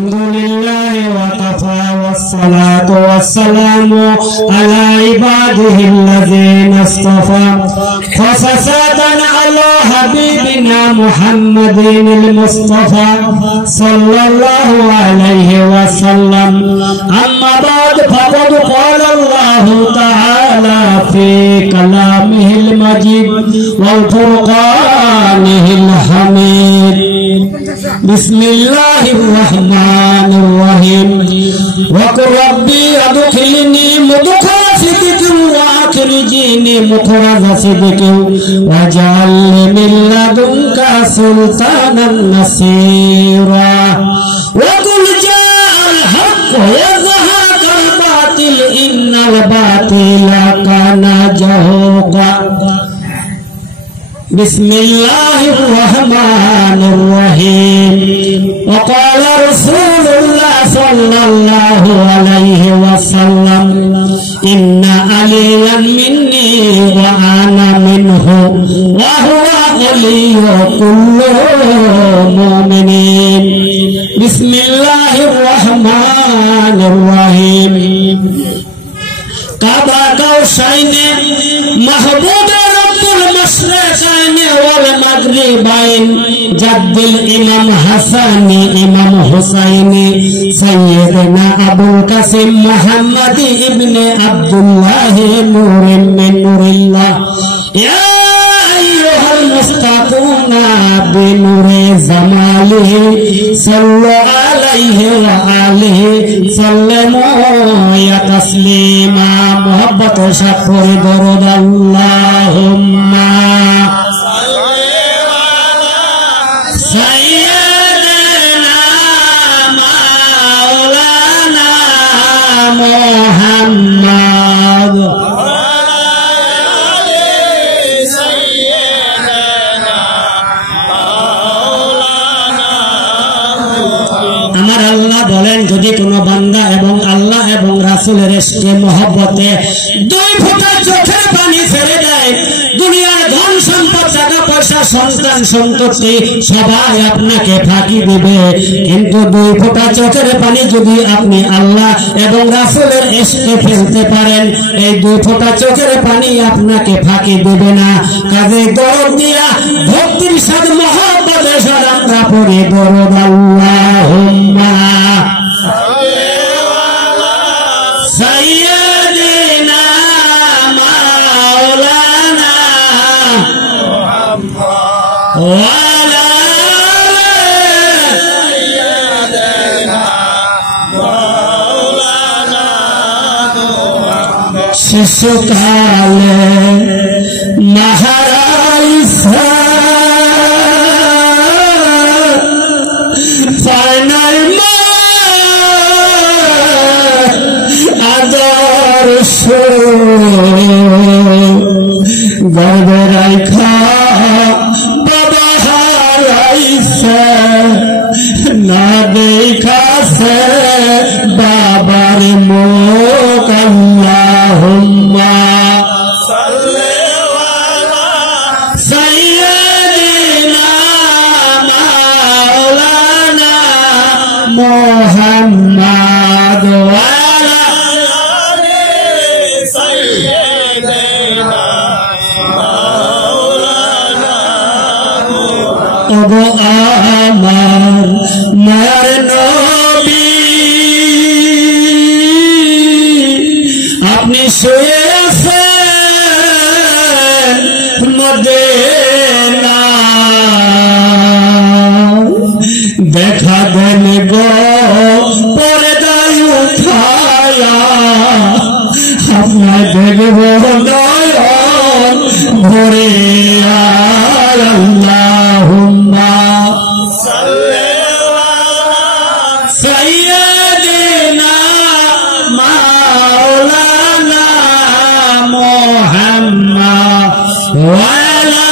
Alhamdulillah wa kafa wassalatu wassalamu ala ibadihi alladhina istafa khasasatan ala habibina Muhammadin al-Mustafa sallallahu alayhi wa sallam. Amma ba'd, faqad qala Allah ta'ala fi kalamihi al-majid wal furqanihi al-hamid. Bismillahirrahmanirrahim. Wa qur rabbi adkhilni mudkhala sidqin wa akhrijni mukhraja sidqin waj'alni min ladunka sultanan nasira. Wa qul jaa al-haqq wa zahaqa al-batil innal batila kana zahuqa. Bismillahirrahmanirrahim. Wa qala Rasulullah sallallahu alaihi wasallam, inna aliyan minni wa ana minhu wa huwa aliyyu kullu mu'minin. Bismillahirrahmanirrahim. Kaaba Kausaini mahbuba المشرقين والمغربين جد الإمام حسن إمام حسين سيدنا أبو القاسم محمد ابن عبد الله نور من نور الله. يا أيها المصطفون بنور زماله صلوا عليه وآله سلموا يا تسليما. محبة شكر درود اللهم صل على سيدنا مولانا محمد وعلى سيدنا مولانا. আমার আল্লাহ বলেন, যদি কোনো বান্দা এবং আল্লাহ এবং রাসূলের ইশকে মহব্বতে দুই ফোঁটা চোখের পানি ছেড়ে দেয়, দুনিয়ার ধন সম্পদ টাকা পয়সা সন্তান সন্ততি সবাই আপনাকে ফাঁকি দিবে, কিন্তু দুই ফোঁটা চোখের পানি যদি আপনি আল্লাহ এবং রাসূলের ইশকে ফেলতে পারেন, এই দুই ফোঁটা চোখের পানি আপনাকে ফাঁকি দেবে না। কাজে দরদ দিয়া ভক্তির সাথে মহব্বতের সাথে আমরা পড়ি দরদ আল্লাহুম্মা সাইয়্যিদিনা মাওলানা ওয়া আলা সাইয়্যিদিনা মাওলানা। শিশুকালে মাহারাইসা ফাইনাল গর্বে রাইখা বাবা হারাইছে, না দেখাছে বাবার মুখ। আল্লাহুম্মা সাল্লি আলা সাইয়্যিদিনা মাওলানা মুহাম্মদ ওয়া আলা আলি সাইয়্যিদিনা মাওলানা। ওগো আমার মার নবী, আপনি শুয়ে আছেন মদিনা, দেখা দেন গো পর্দায় উঠায়া, আপনার দেখব নয়ন ভরে। আল্লাহুম্মা সাল্লি আলা সাইয়্যিদিনা মাওলানা মুহাম্মদ ওয়া আলা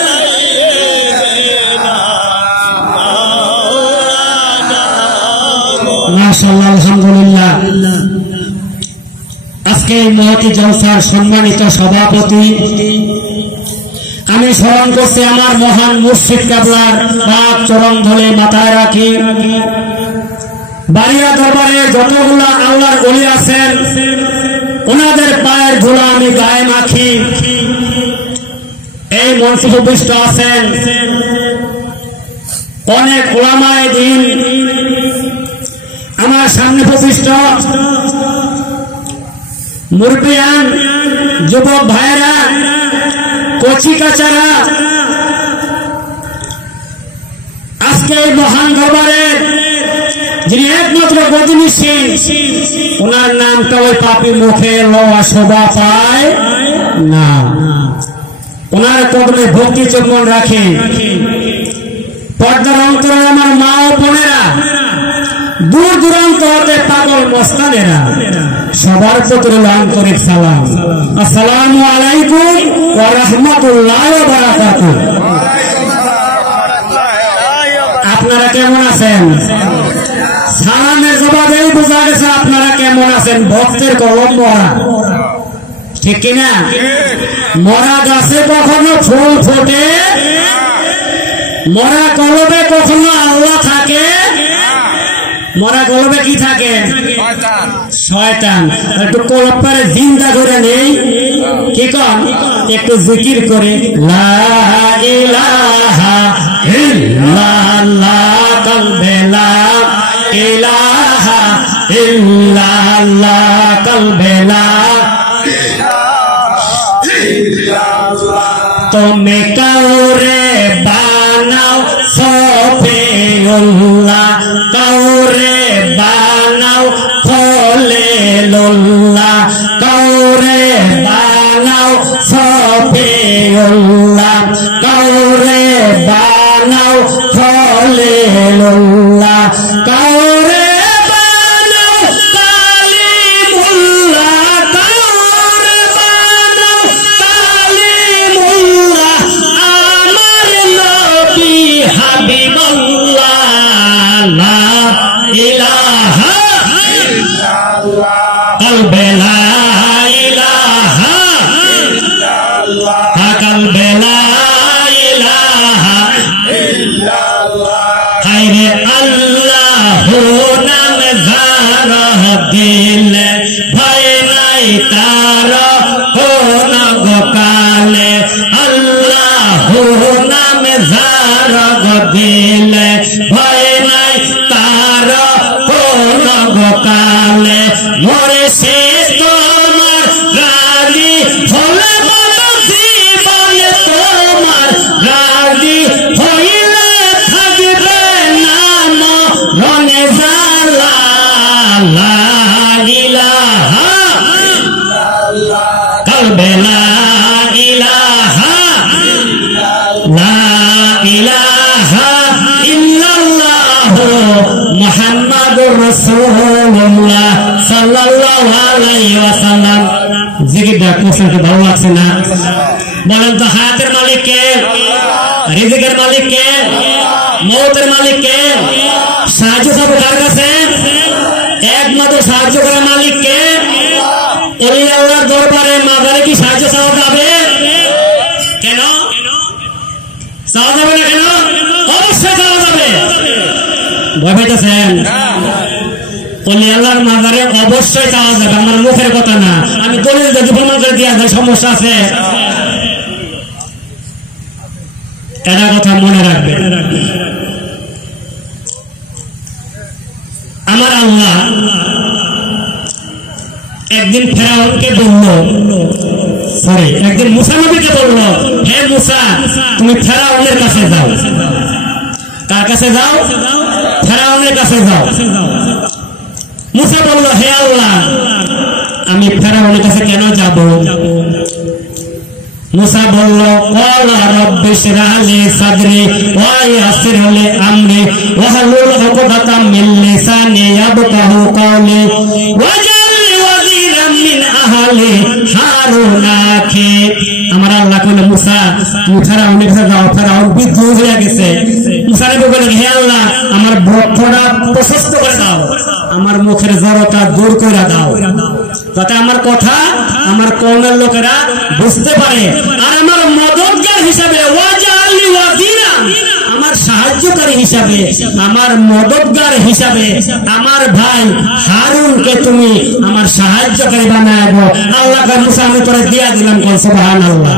সাইয়্যিদিনা মাওলানা। মাশাআল্লাহ, আলহামদুলিল্লাহ। আজকে মহতি জলসার সম্মানিত সভাপতি আমি স্মরণ করছি আমার মহান মুর্শিদ কেবলার পাক চরণ ধরে মাথায় রাখি। বাড়িয়া দরবারে যতগুলা আল্লাহর ওলি আছেন ওনাদের পায়ের ধুলা আমি গায়ে মাখি। এই মঞ্চে উপবিষ্ট আছেন অনেক ওলামায়ে দ্বীন, আমার সামনে উপবিষ্ট মুরব্বিয়ান, যুবক ভাইয়েরা, কচি কাচারা, আজকে এই মহান দরবারে যিনি একমাত্র গদিনিশীন, ওনার নামটা ওই পাপী মুখে লওয়া শোভা পায় না। ওনার কদমে ভক্তি চুম্বন রাখে। পর্দার অন্তরে আমার মা ও বোনেরা, দূর দূরান্ত হতে পাগল মস্তানেরা, সবার প্রতি আন্তরিক সালাম। আসসালামু আলাইকুম ওয়া রাহমাতুল্লাহি ওয়া বারাকাতুহু। আপনারা কেমন আছেন? সালামের জবাবেই বোঝা গেছে আপনারা কেমন আছেন। ভক্তের কলম মরা, ঠিক কিনা? মরা গাছে কখনো ফুল ফোটে, মরা কলবে কখনো আল্লাহ থাকে, মরা কলবে কি থাকে? শয়তান। একটু কলব করে জিন্দা করে নেই, কি কন? একটু জিকির করে লা ইলাহা ইল্লাল্লাহ, কলবে লা ইলাহা ইল্লাল্লাহ, কলবে লা তুমি কাউরে বানাও সফিউল্লাহ, কাউরে বানাও খলিলুল্লাহ, কাউরে বানাও সফিউল্লাহ, কাউরে বানাও খলিলুল্লাহ, কাউরে বানাও কালিমুল্লাহ, কাউরে বানাও কালিমুল্লাহ, আমার নবী হাবিবুল্লাহ, লা ইলাহা ইল্লাল্লাহ, কলবে লা ইলাহা ইল্লাল্লাহ, কলবে লা ইলাহা ইল্লাল্লাহ, হায়রে আল্লাহু নাম যারা দিলে ভয় নাই তার কোন গোকালে, আল্লাহু নাম যারা দিলে ভয় নাই তার কোন গোকালে, মরে সে তোমার রাজি হলে বলো জীবনে তোমার রাজি হইলে থাকবে নাম রনে জালা, লা ইলাহা ইল্লাল্লাহ, কলবে লা ইলাহা লা ইলাহা ইল্লাল্লাহ, মুহাম্মাদুর রাসূলুল্লাহ সাল্লাল্লাহু আলাইহি ওয়াসাল্লাম। জিকিরটা আপনাদের ভালো লাগছে না? বলেন তো, হায়াতের মালিক কে? রিজিকের মালিক কে? মওতের মালিক কে? সাহায্য পাবো কার কাছে? একমাত্র সাহায্য করার মালিক কে? ওলি আল্লাহর দরবারে মাজারে কি সাহায্য চাওয়া যাবে? কেন চাওয়া যাবে না? কেন? অবশ্যই চাওয়া যাবে। ভয় পাইতেছেন? ওলি আল্লাহর মাজারে অবশ্যই চাওয়া যাবে, আমার মুখের কথা না। আমি দলিল যদি প্রমাণ করে দিয়া যায় সমস্যা আছে, এটা কথা মনে রাখবে। আমার আল্লাহ একদিন ফেরাউনকে বলল, সরি একদিন মুসা নবীকে বলল, হে মুসা তুমি ফেরাউনের কাছে যাও। কার কাছে যাও? ফেরাউনের কাছে যাও। মুসা বলল, হে আল্লাহ আমি ফেরাউনের কাছে কেন যাব? মুসা বলল, ক্বালা রাব্বি ইশরাহ লি সাদরি ওয়া ইয়াসসির লি আমরি ওয়াহলুল উকদাতাম মিন লিসানি ইয়াফকাহু কওলি ওয়াজআল লি ওয়াজিরাম মিন আহলি হারুন আখি। আমার আল্লাহ কইল, মুসা তুমি ফেরাউনের কাছে যাও। ফেরাউন বিদ্রোহ হয়ে গেছে। মুসা নবী বললেন, হে আল্লাহ আমার বক্ষটা প্রশস্ত করে দাও, আমার মুখের জড়তা দূর করে দাও, যাতে আমার কথা আমার কওমের লোকেরা বুঝতে পারে আর আমার মদতগার হিসাবে, ওয়াজআলনি ওয়াজিরা, আমার সাহায্যকারী হিসাবে, আমার মদদগার হিসাবে আমার ভাই হারুনকে তুমি আমার সাহায্যকারী বানায় দাও। আল্লাহ কা মুসা আমি তোরে দিয়া দিলাম, কোন সুবহানাল্লাহ।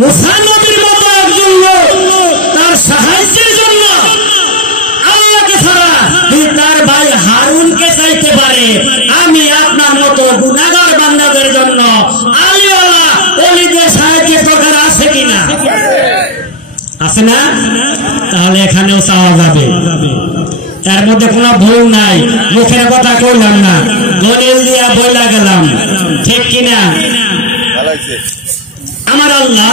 মুসা নবীর মতো একজন লোক তার সাহায্যের জন্য আল্লাহকে ছাড়া তার ভাই হারুনকে চাইতে পারে। আমি আপনার মতো গুনাহগার বান্দাদের জন্য আলিওয়ালা ওলিদের সাহায্যের দরকার আছে কিনা? আছে না? তাহলে এখানেও চাওয়া যাবে, তার মধ্যে কোনো ভুল নাই। মুখের কথা কইলাম না, দলিল দিয়া বইলা গেলাম, ঠিক কিনা? আমার আল্লাহ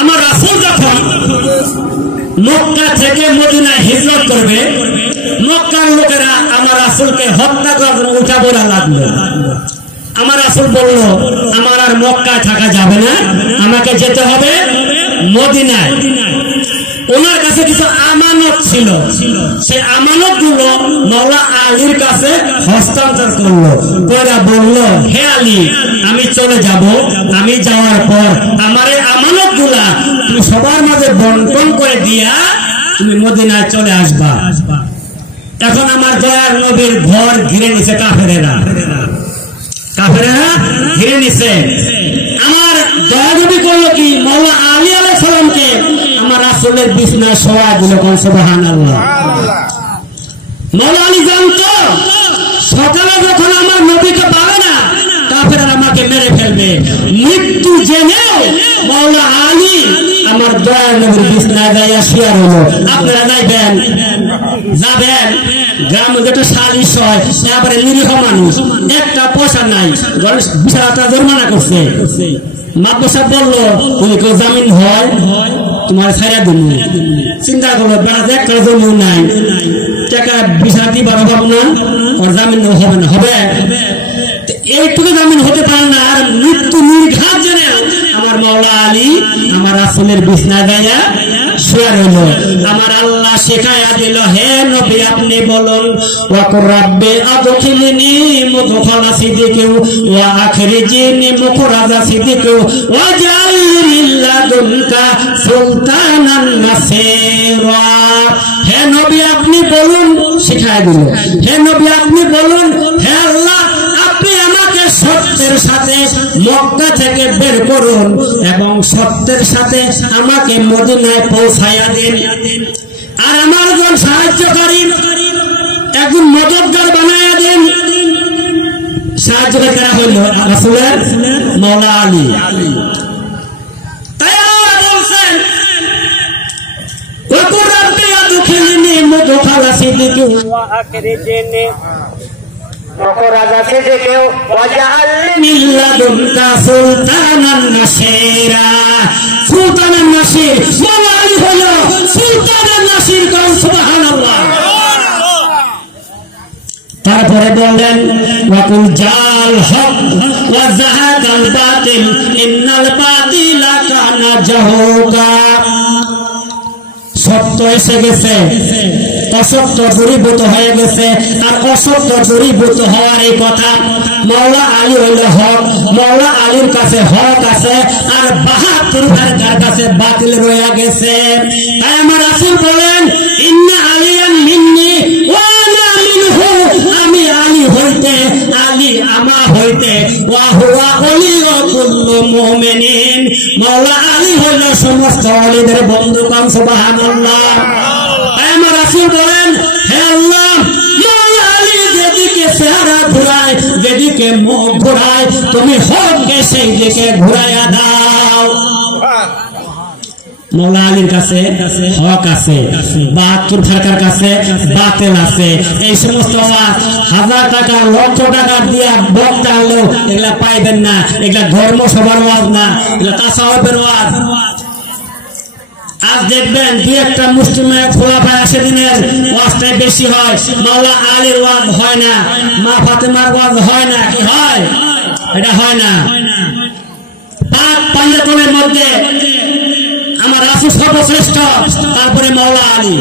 আমার রাসূল যখন মক্কা থেকে মদিনায় হিজরত করবে, মক্কার লোকেরা আমার রাসূলকে হত্যা করার উঠা পড়া লাগলো। আমার রাসূল বলল, আমার আর মক্কায় থাকা যাবে না, আমাকে যেতে হবে মদিনায়। ওনার কাছে কিছু আমানত ছিল, সেই আমানত গুলো মাওলা আলীর কাছে হস্তান্তর করলো। কইরা বলল, হে আলী, আমি চলে যাব, আমি যাওয়ার পর আমার এই আমানত গুলা তুমি সবার মাঝে বন্টন করে দিয়া তুমি মদিনায় চলে আসবা। এখন আমার দয়ার নবীর ঘর ঘিরে নিছে কাফেরেরা, কাফেরেরা ঘিরে নিছে। আমার দয়া নবী করলো কি, মাওলা আলী আলাইহিস সালামকে আমার রাসূলের বিছানায় শোয়া দিল, কোন সুবহানাল্লাহ। মাওলা আলী জানতো সকালে যখন আমার নবীকে পাবে না কাফেররা আমাকে মেরে ফেলবে। মৃত্যু জেনেও মাওলা আলী আমার দয়ার নবীর বিছানায় যাইয়া শুয়ে রইল। আপনারা যাইবেন, যাবেন গ্রামে যেটা সালিশ হয়, তারপরে নিরীহ মানুষ, একটা পয়সা নাই, বিশালটা জরিমানা করছে। মাদ্রাসা সাহেব বললো, তুমি কেউ জামিন হয় তোমার ছাড়া দিন। চিন্তা করলো, বেড়াতে একটা জমিও নাই, টাকা বিশাল দিবার অভাব না, ওর জামিন হবে না, হবে এইটুকু জামিন হতে পারে না। আর মৃত্যু নির্ঘাত জেনে আমার মাওলা আলী আমার রাসূলের বিছানায় যাইয়া শুয়ে রইল। আমার আল্লাহ শেখায়া দিল, হে নবী আপনি বলুন, ওয়াকুর রাব্বি আদখিলনি মুদখালা সিদ্দিকিন ওয়া আখরিজনি মুখরাজা সিদ্দিকিন ওয়াজআলনি মিন লাদুনকা সুলতানান নাসীরা। হে নবী আপনি বলুন, শেখায়া দিল, হে নবী আপনি বলুন, হে আল্লাহ আপনি আমাকে সত্যের সাথে মক্কা থেকে বের করুন এবং সত্যের সাথে আমাকে মদিনায় পৌঁছায়া দিন। আর আমার একজন সাহায্যকারী, একজন মদদগার বানায়া দিন। সাহায্যকারী কারা হইল? রাসূলের মাওলা আলী। তাই আল্লাহ বলছেন, ওয়াকুর রাব্বি আদখিলনি মুদখালা সিদ্দিকিন ওয়া আখরিজনি মুখরাজা সিদ্দিকিন ওয়াজআলনি মিন লাদুনকা সুলতানান নাসীরা। সুলতানান নাসীর মাওলা আলী হল সুলতানান নাসীর, কোন সুবহানাল্লাহ। তারপরে বললেন, ওয়াকুল জাল হক ওয়া যাহাকাল বাতিল ইন্নাল বাতিলা কানা যাহুকা। সত্য এসে গেছে, অসত্য দূরীভূত হয়ে গেছে। আর অসত্য দূরীভূত হওয়ার এই কথা, মাওলা আলী হইল হক, মাওলা আলীর কাছে হক আছে, আর ৭২ ফেরেশতার কাছে বাতিল রয়ে গেছে। তাই আমার রাসূল বলেন, ইন্না আলিয়ান মিন্নি ওয়া আনা মিনহু, আমি আলী হইতে, আলী আমা হইতে, ওয়া হুয়া ওলিয়ু কুল্লু মুমিনিন, মাওলা আলী হইল সমস্ত ওলিদের বন্ধু, কোন সুবহানাল্লাহ। আমার রাসূল বলেন, হে আল্লাহ মাওলা আলী যেদিকে চেহারা ঘুরায়, যেদিকে মুখ ঘুরায়, তুমি হককে সেই দিকে ঘুরাইয়া দাও। মাওলা আলীর কাছে হক আছে, ৭২ ফেরেশতার কাছে বাতিল আছে। এই সমস্ত হাজার টাকা লক্ষ টাকা দিয়া বক্তা আনলেও এগুলা পাইবেন না। এগুলা ধর্ম সবার ওয়াজ না, এগুলা তাসাউফের ওয়াজ। আজ দেখবেন দুই একটা মুসলিমের খোলাফা আসে দিনের ওয়াজটাই বেশি হয়, মাওলা আলীর ওয়াজ হয় না, মা ফাতেমার ওয়াজ হয় না। কি হয়? এটা হয় না। পাক পাঞ্জাতনের মধ্যে আমার রাসূল সর্বশ্রেষ্ঠ, তারপরে মাওলা আলী।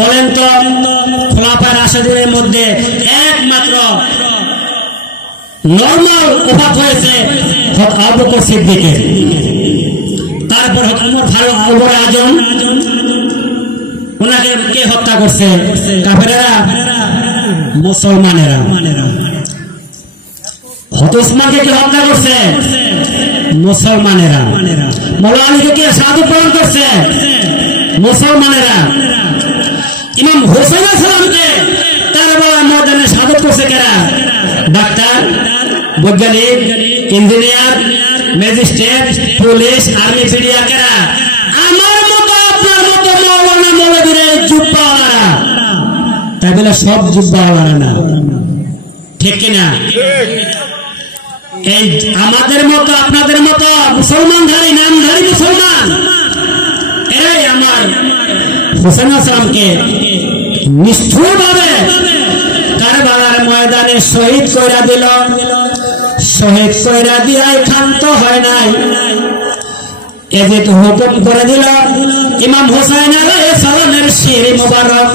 বলেন তো, খোলাফায়ে রাশিদিনের মধ্যে একমাত্র নরমাল ওফাত হয়েছে আবু বকর সিদ্দিকের। তারপর ওমর ফারুক ওমর আজম, ওনাকে কে হত্যা করছে? কাফেরেরা, মুসলমানেরা। ওসমানকে কে হত্যা করছে? মুসলমানেরা। মৌলা আলীকে কে শাহাদাত প্রদান করছে? মুসলমানেরা। ইমাম হোসেন সালামকে কারবালার ময়দানে শাহাদাত করছে কারা? ডাক্তার, বৈজ্ঞানিক, engineer, magistrate, police, army, media কারা? আমার মতো আপনার মতো মৌলানা মৌলবীরা, জুব্বাওয়ালারা। তাই বলে সব জুব্বাওয়ালারা না, ঠিক কিনা? এই আমাদের মতো আপনাদের মতো মুসলমানধারী, নামধারী মুসলমান, এরাই আমার হোসেন আসলামকে নিষ্ঠুরভাবে কারবালার ময়দানে শহীদ কইরা দিল। শহীদ কইরা দিয়াই ক্ষান্ত হয় নাই, এদিকে হুকুম করে দিল ইমাম হোসেন আলাইহিস সালামের শির মুবারক